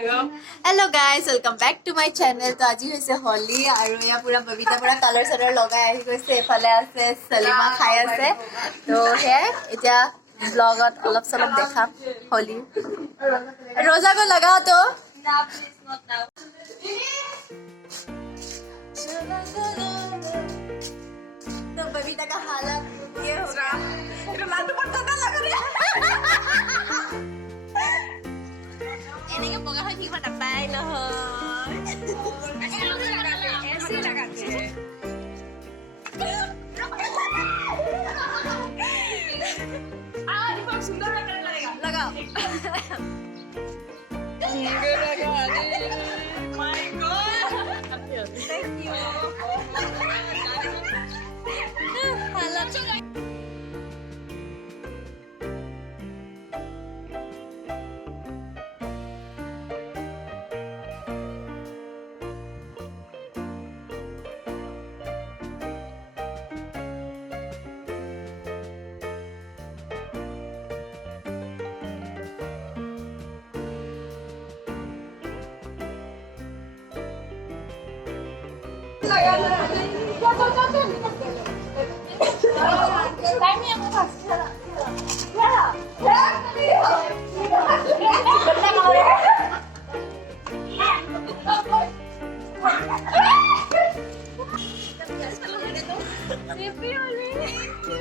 Hello guys, welcome back to my channel. तो आज হৈছে হলি আৰু ইয়া পুৰা ববিতা পুৰা কালাৰ চালাৰ লগাই আহি গৈছে এফালে আছে সলিমা খাই আছে তো হে এতিয়া ব্লগত অলপ চলপ দেখাম হলি रोजा को लगाओ तो ना प्लीज नॉट नाउ तो बबीता का हालत ये होगा तो लाडू पर तो लग रहा एने के बगा है ठीक बना पाए न हो ऐसे लगाते हैं बहुत सुंदर लगेगा लगाओ माय गॉड थैंक यू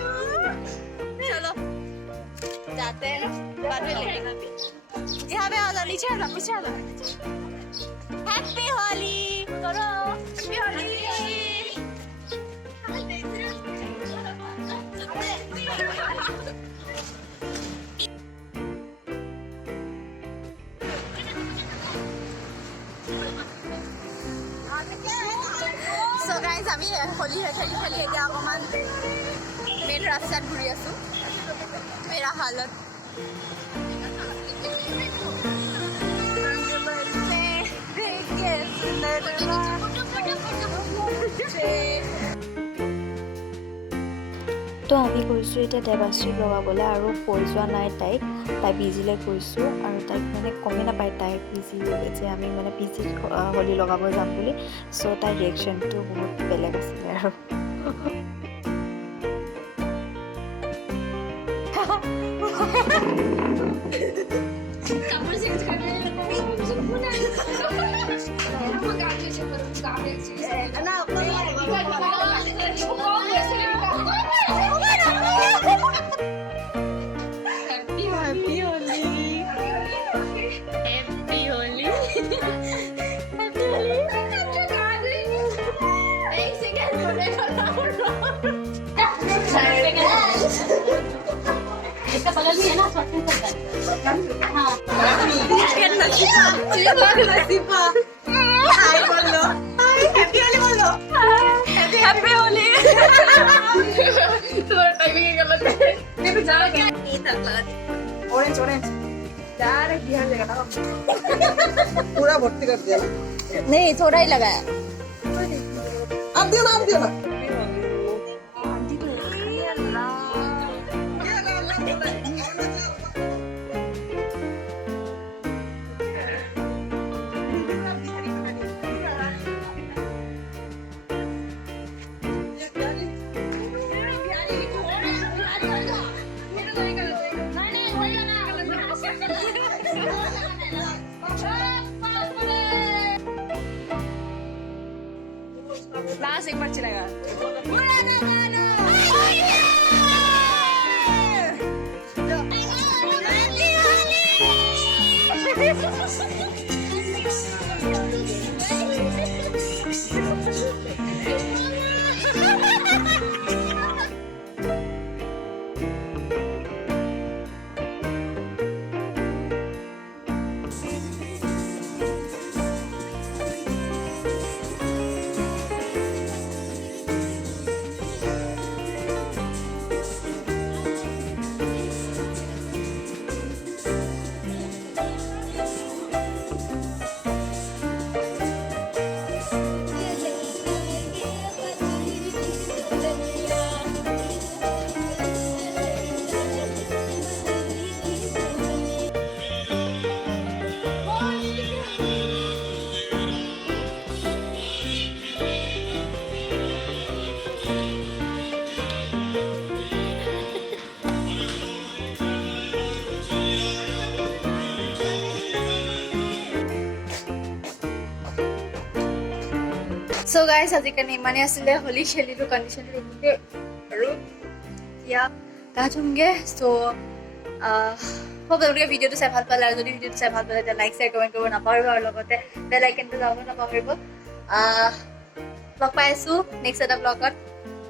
चलो जाते हैं बाद में लेंगे यहाँ पे आ जाओ नीचे आ जाओ पीछे आ जाओ हैप्पी होली करो हैप्पी होली So guys, আমি হোলি খেলি খেলি এতিয়া অকমান মেইন ৰাস্তাত ঘূৰি আছো মেৰা হালত তো আমি গৈছোঁ এতিয়া দেৱাশ্ৰীক লগাবলৈ আৰু কৈ যোৱা নাই তাই বিজিলৈ গৈছোঁ আৰু তাইক মানে গমেই নাপায় তাই বিজি যে আমি মানে বিজিত হোলী লগাব যাম বুলি চ' তাইৰ ৰিয়েকশ্যনটো বহুত বেলেগ আছিলে আৰু इसका बगल में है ना शॉर्ट में चलता है हाँ नसीफा हाय बोलो हाय हैप्पी होली बोलो हैप्पी होली तुम्हारा टाइमिंग गलत है देखो जा क्या ये तक लगा ऑरेंज ऑरेंज डायरेक्ट बिहार लगा पूरा भर्ती कर दिया नहीं थोड़ा ही लगाया आप दियो ना लास्ट एक बार चलेगा So guys, আজি কাৰণে ইমানেই আছিলে হোলি খেলিলো কণ্ডিশ্যন ৰুমতে আৰু এতিয়া গা ধুমগে চ' আপোনালোকে ভিডিঅ'টো চাই ভাল পালে আৰু যদি ভিডিঅ'টো চাই ভাল পালে তেতিয়া লাইক শ্বেয়াৰ কমেণ্ট কৰিব নাপাহৰিব আৰু লগতে বেল আইকনটো যাব নাপাহৰিব ব্লগ পাই আছোঁ নেক্সট এটা ব্লগত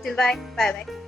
টিল বাই বাই বাই